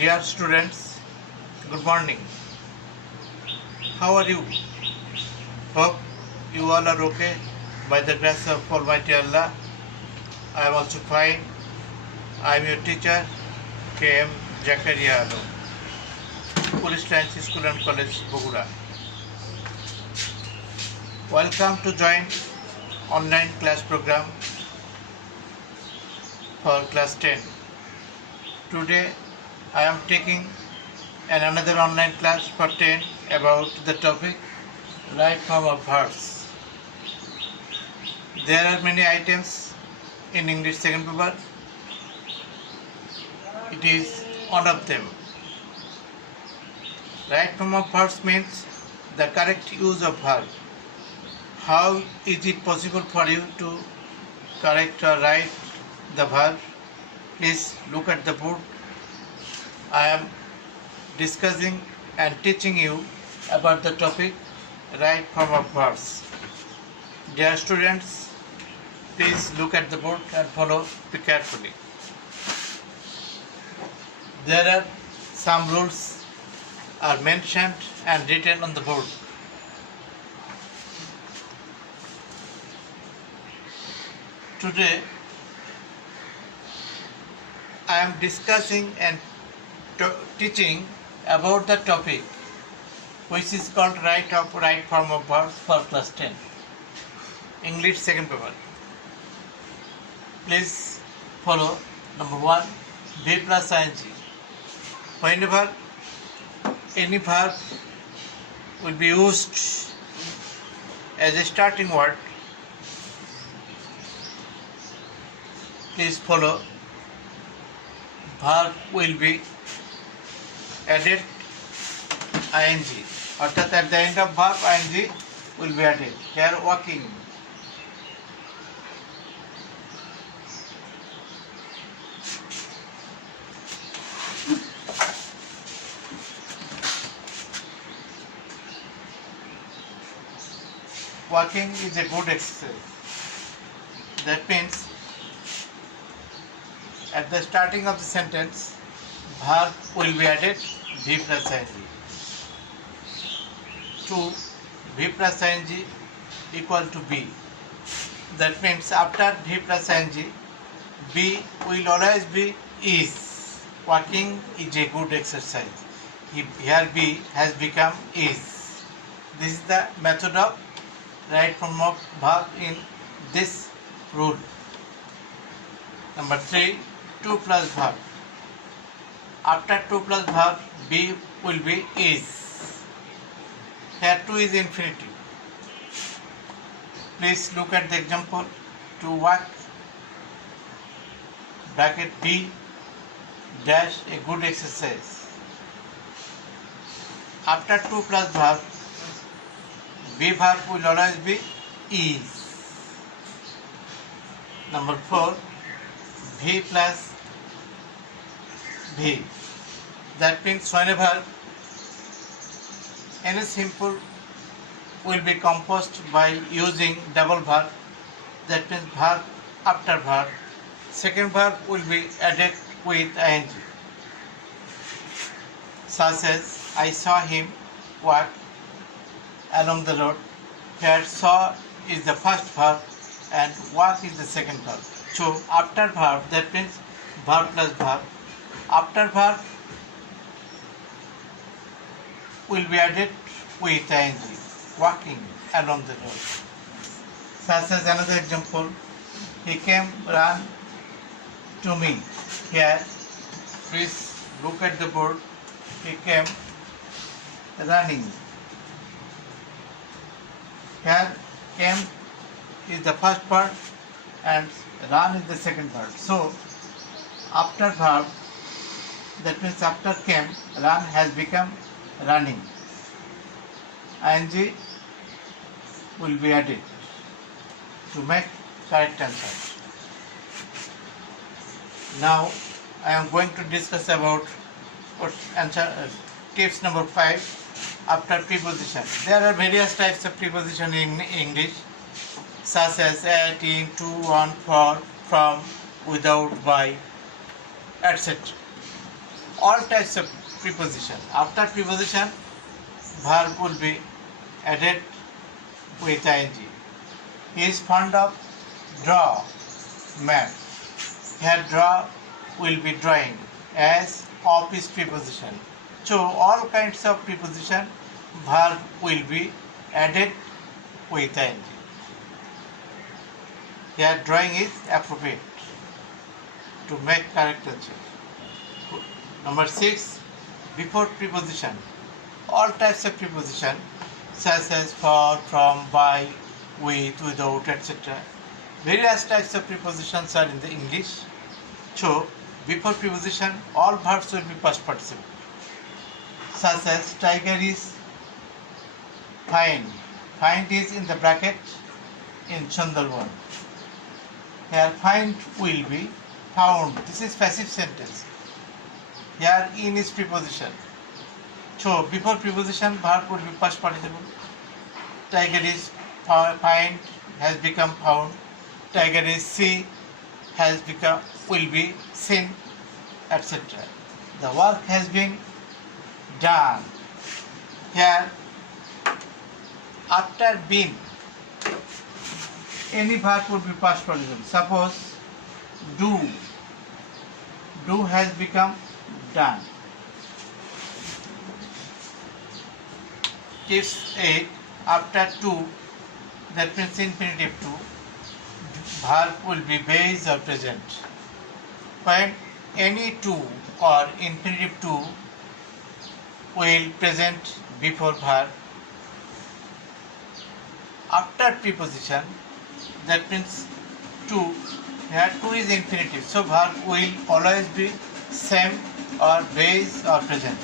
Dear students, good morning. How are you? Hope you all are okay. By the grace of Almighty Allah, I am also fine. I am your teacher, K.M. Jakaria Alo, Police Lines School and College, Bogura. Welcome to join online class program for class 10. Today I am taking another online class for 10 about the topic right form of verbs. There are many items in English second paper. It is one of them. Right form of verbs means the correct use of verb. How is it possible for you to correct or write the verb? Please look at the board. I am discussing and teaching you about the topic right form of verbs. Dear students, please look at the board and follow carefully. There are some rules are mentioned and written on the board. Today I am discussing and teaching about the topic which is called right form of verbs for class 10 English second paper. Please follow. Number 1, be plus ing. Whenever any verb will be used as a starting word, please follow. Verb will be added ing, অর্থাৎ at the end of verb ing will be added. Here walking. Walking is a good exercise. That means at the starting of the sentence, verb will be added V plus ing. To V plus ing equal to B. That means after V plus ing, B will always be is. Walking is a good exercise. Here B has become is. This is the method of right form of verb in this rule. Number 3, 2 plus verb. After 2 plus verb, B will be is. Here 2 is infinitive. Please look at the example. To walk, bracket B dash, a good exercise. After 2 plus verb, B verb will always be is. Number 4, V plus V. That means whenever any simple will be composed by using double verb, that means verb after verb, second verb will be added with ing. Such as I saw him walk along the road. Here saw is the first verb and walk is the second verb. So after verb, that means verb plus verb. After verb will be added with ing, walking along the road. Such as another example, he came, ran to me. Here, please look at the board. He came running. Here, came is the first part and run is the second part. So, after verb, that means after came, run has become running. ing will be added to make correct answer. Now, I am going to discuss about tips number 5 after preposition. There are various types of preposition in English, such as at, in, to, on, for, from, without, by, etc. all types of preposition. After preposition, verb will be added with ing. He is fond of draw, map. Here draw will be drawing as of is preposition. So all kinds of preposition, verb will be added with ing. Here drawing is appropriate to make character change. Number 6, before preposition. All types of preposition such as for, from, by, with, without, etc. Various types of prepositions are in the English. So before preposition, all verbs will be past participle. Such as tiger is find. Find is in the bracket in Chandravan. Here find will be found. This is passive sentence. Here in is preposition. So before preposition, verb will be past participle. Tiger is find has become found. Tiger is see has become will be seen, etc. The work has been done. Here after been, any verb would be past participle. Suppose do. Do has become done. Tips 8. After to, that means infinitive to, verb will be base or present. When any to or infinitive to will present before verb. After preposition, that means to, here to is infinitive, so verb will always be same or base or present.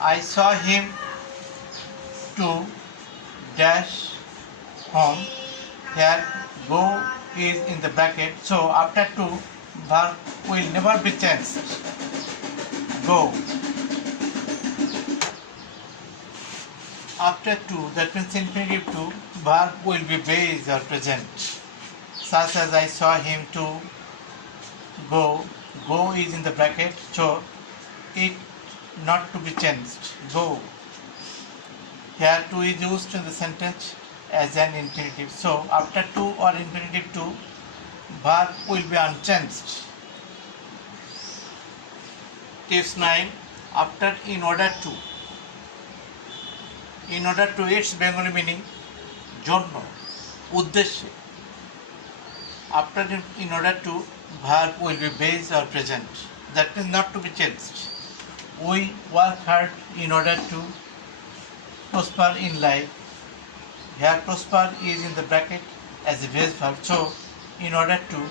I saw him to dash home. Here go is in the bracket, so after to, verb will never be changed. Go. After to, that means infinitive to, verb will be base or present. Such as I saw him to go. Go is in the bracket, so it not to be changed. Go. Here to is used in the sentence as an infinitive. So after to or infinitive to, verb will be unchanged. Tips 9. After in order to. In order to, its Bengali meaning jonno, uddeshe. After in order to, verb will be base or present. That means not to be changed. We work hard in order to prosper in life. Here prosper is in the bracket as a base verb. So in order to,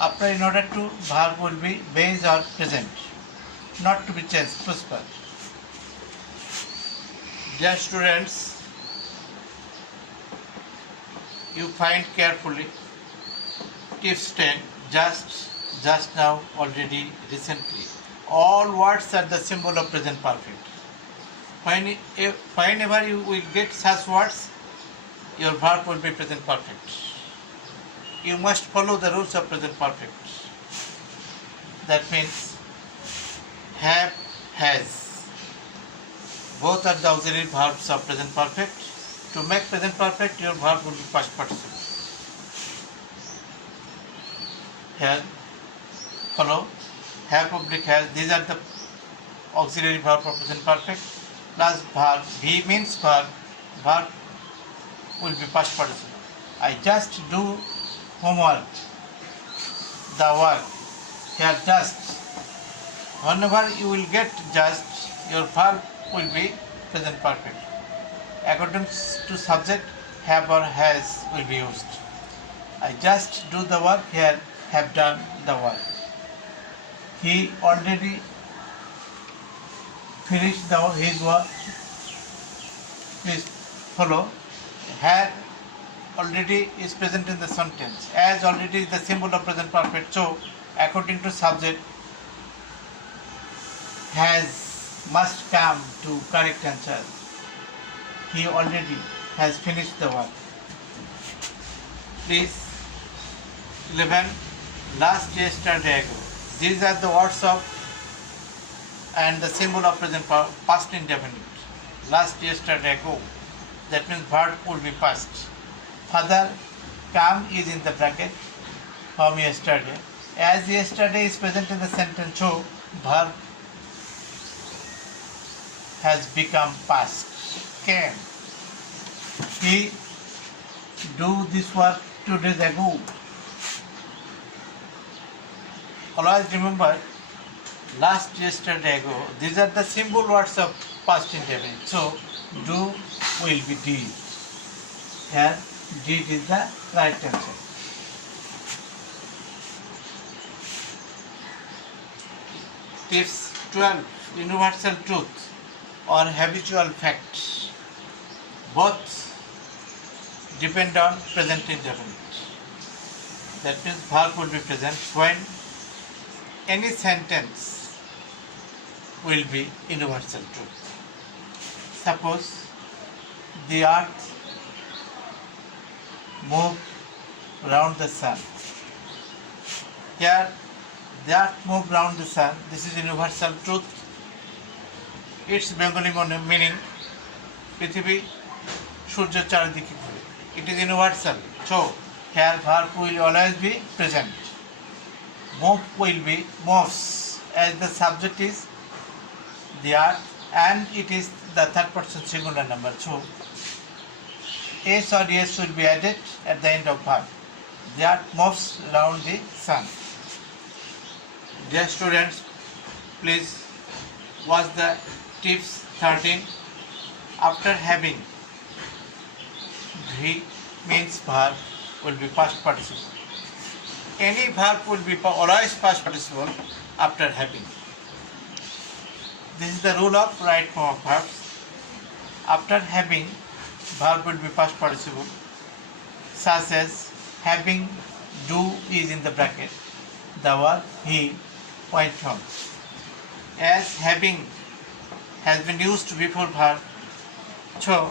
after in order to, verb will be base or present. Not to be changed, prosper. Dear students, you find carefully tips 10, just now, already, recently. All words are the symbol of present perfect. Whenever you will get such words, your verb will be present perfect. You must follow the rules of present perfect. That means have, has. Both are the auxiliary verbs of present perfect. To make present perfect, your verb will be past participle. Here, follow, have oblique has. These are the auxiliary verb of present perfect. Plus verb, V means verb. Verb will be past participle. I just do homework. The work. Here just. Whenever you will get just, your verb will be present perfect. According to subject, have or has will be used. I just do the work. Here have done the work. He already finished his work. Please follow. Had already is present in the sentence. As already is the symbol of present perfect. So according to subject, has must come to correct answer. He already has finished the work. Please, 11. Last yesterday ago. These are the words of and the symbol of present past indefinite. Last yesterday ago. That means verb will be past. Father come is in the bracket. Home yesterday. As yesterday is present in the sentence, so verb has become past. Came. He do this work 2 days ago. Always remember last yesterday ago. These are the symbol words of past indefinite. So do will be did. Here did is the right answer. Tips 12. Universal truth or habitual fact. Both depend on present indefinite. That means verb will be present when any sentence will be universal truth. Suppose the earth moves round the sun. Here the earth moves round the sun. This is universal truth. Its Bengali meaning Prithivi Surya Charidike ঘুরে. It is universal. So here verb will always be present. Move will be moves as the subject is the earth and it is the third person singular number. So s or yes will be added at the end of verb. The earth moves around the sun. Dear students, please watch the tips 13. After having, he means verb will be past participle. Any verb will be always past participle after having. This is the rule of right form of verbs. After having, verb will be past participle, such as having do is in the bracket, the word he went from. As having has been used before verb, so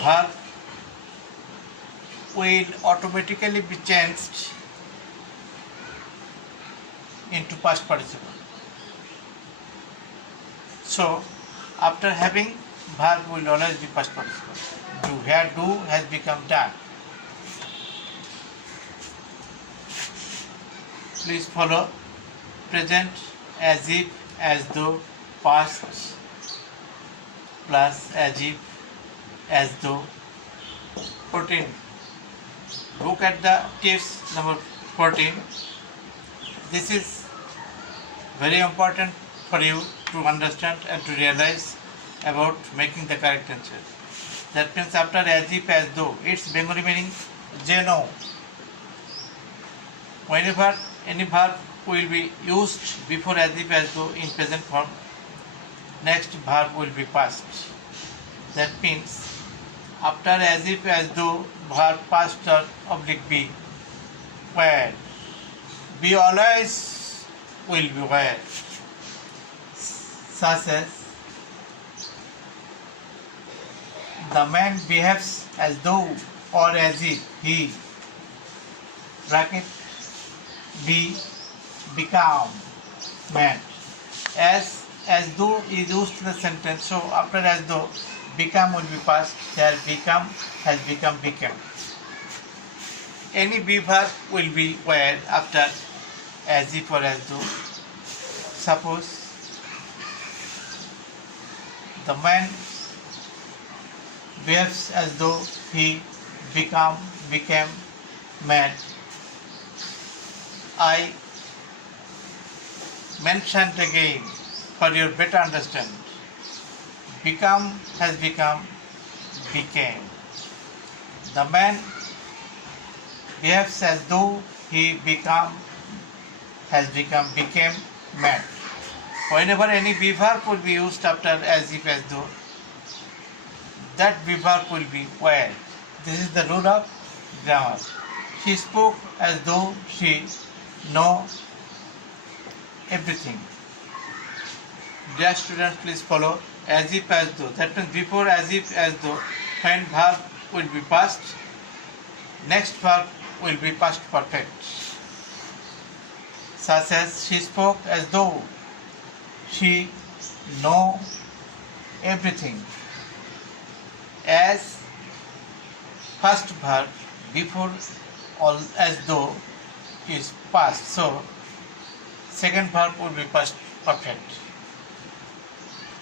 verb will automatically be changed into past participle. So after having, verb will always be past participle. Do, here do has become done. Please follow present as if, as though, past plus as if, as though. 14. Look at the tips number 14. This is very important for you to understand and to realize about making the correct answer. That means after as if, as though, its Bengali meaning jeno. Whenever any verb will be used before as if, as though in present form, next verb will be past. That means after as if, as though, verb past or oblique be, where. Be always will be where. Such as the man behaves as though or as if he bracket be become man. As though is used in the sentence, so after as though become will be past, there become has become became. Any be verb will be where after as if or as though. Suppose the man behaves as though he became mad. I mentioned again for your better understanding. Become has become became. The man behaves as though he has become became mad. Whenever any be verb will be used after as if, as though, that be verb will be where. This is the rule of grammar. She spoke as though she know everything. Dear students, please follow as if, as though. That means before as if, as though, when verb will be past, next verb will be past perfect. Such as she spoke as though she know everything. As first verb before all as though is past, so second verb would be past perfect.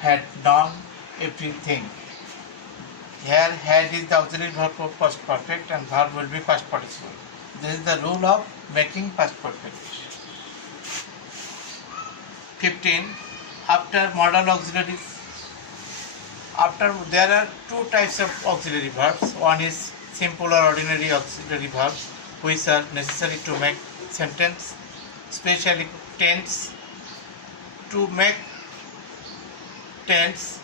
Had known everything. Here had is the auxiliary verb for past perfect and verb will be past participle. This is the rule of making past perfect. 15. After modal auxiliaries. There are two types of auxiliary verbs. One is simple or ordinary auxiliary verbs which are necessary to make sentence, especially tense. To make tense,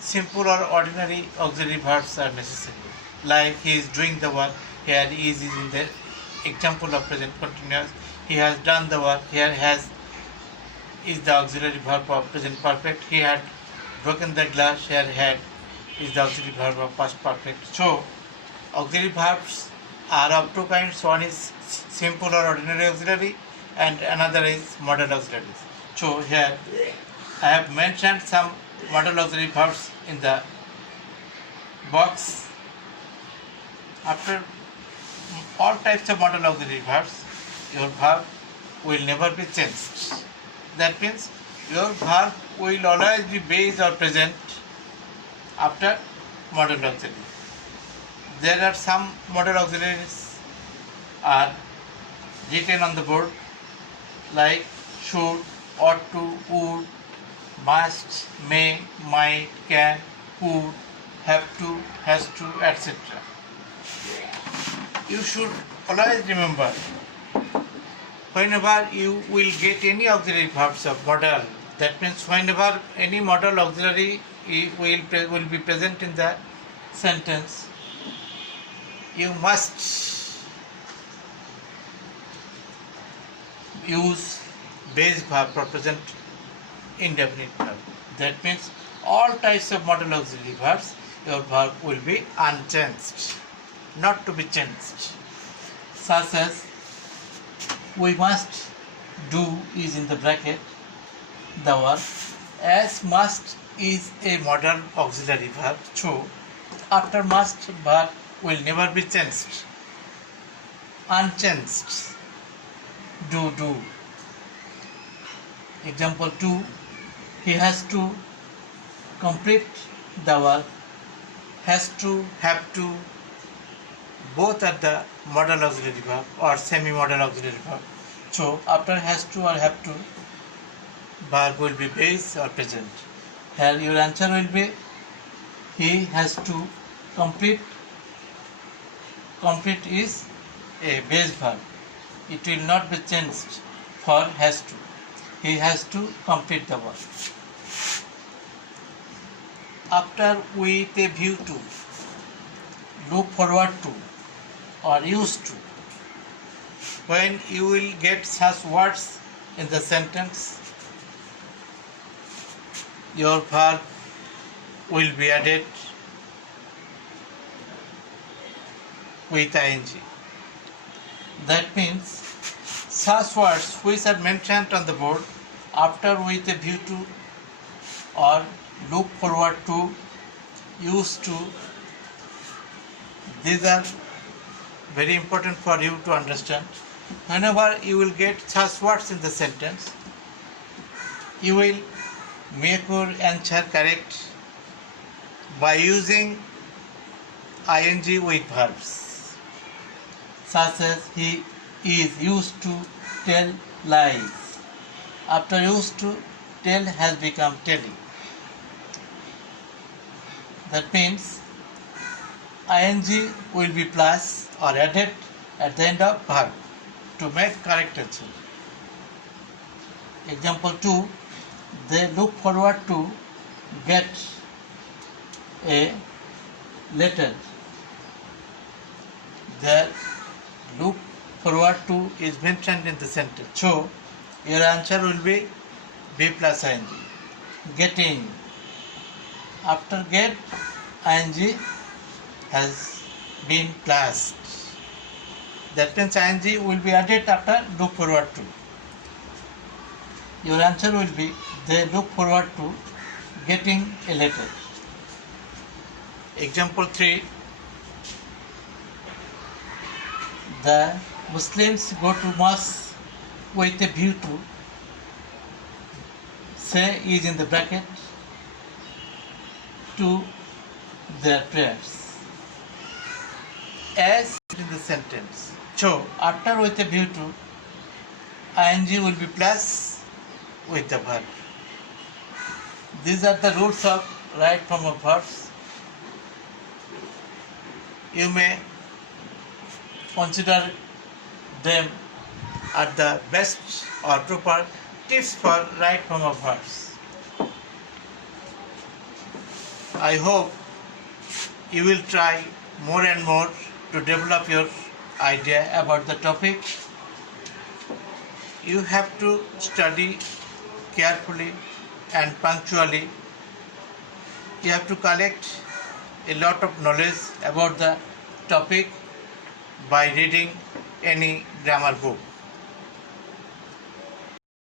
simple or ordinary auxiliary verbs are necessary. Like he is doing the work, here is in the example of present continuous. He has done the work, here has is the auxiliary verb of present perfect. He had broken the glass, here had is the auxiliary verb of past perfect. So, auxiliary verbs are of two kinds. One is simple or ordinary auxiliary and another is modal auxiliaries. So, here I have mentioned some modal auxiliary verbs in the box. After all types of modal auxiliary verbs, your verb will never be changed. That means your verb will always be base or present after modal auxiliary. There are some modal auxiliaries are written on the board like should, ought to, would, must, may, might, can, could, have to, has to, etc. You should always remember, whenever you will get any auxiliary verbs of modal, that means whenever any modal auxiliary will be present in the sentence, you must use base verb for present indefinite verb. That means all types of modal auxiliary verbs, your verb will be unchanged, not to be changed. Such as we must do is in the bracket, the verb. As must is a modal auxiliary verb, so after must verb will never be changed. Unchanged. Do. Example 2. He has to complete the work. Has to, have to, both are the modal auxiliary verb or semi-modal auxiliary verb. So after has to or have to, verb will be base or present. Here your answer will be he has to complete. Complete is a base verb. It will not be changed for has to. He has to complete the work. After with a view to, look forward to, or used to. When you will get such words in the sentence, your verb will be added with ing. That means such words which are mentioned on the board after with a view to or look forward to, used to, these are very important for you to understand. Whenever you will get such words in the sentence, you will make your answer correct by using ing with verbs, such as he is used to tell lies. After used to, tell has become telling. That means ing will be plus or added at the end of verb to make correct answer. Example 2. They look forward to get a letter. They look forward to is mentioned in the sentence. So your answer will be B plus ing. Getting. After get, ing has been plus. That means ing will be added after look forward to. Your answer will be they look forward to getting a letter. Example 3. The Muslims go to mosque with a view to, say is in the bracket, to their prayers. As in the sentence. So, after with a view to, ing will be plus with the verb. These are the rules of right form of verbs. You may consider them are the best or proper tips for right form of verbs. I hope you will try more and more to develop your idea about the topic. You have to study carefully and punctually. You have to collect a lot of knowledge about the topic by reading any grammar book.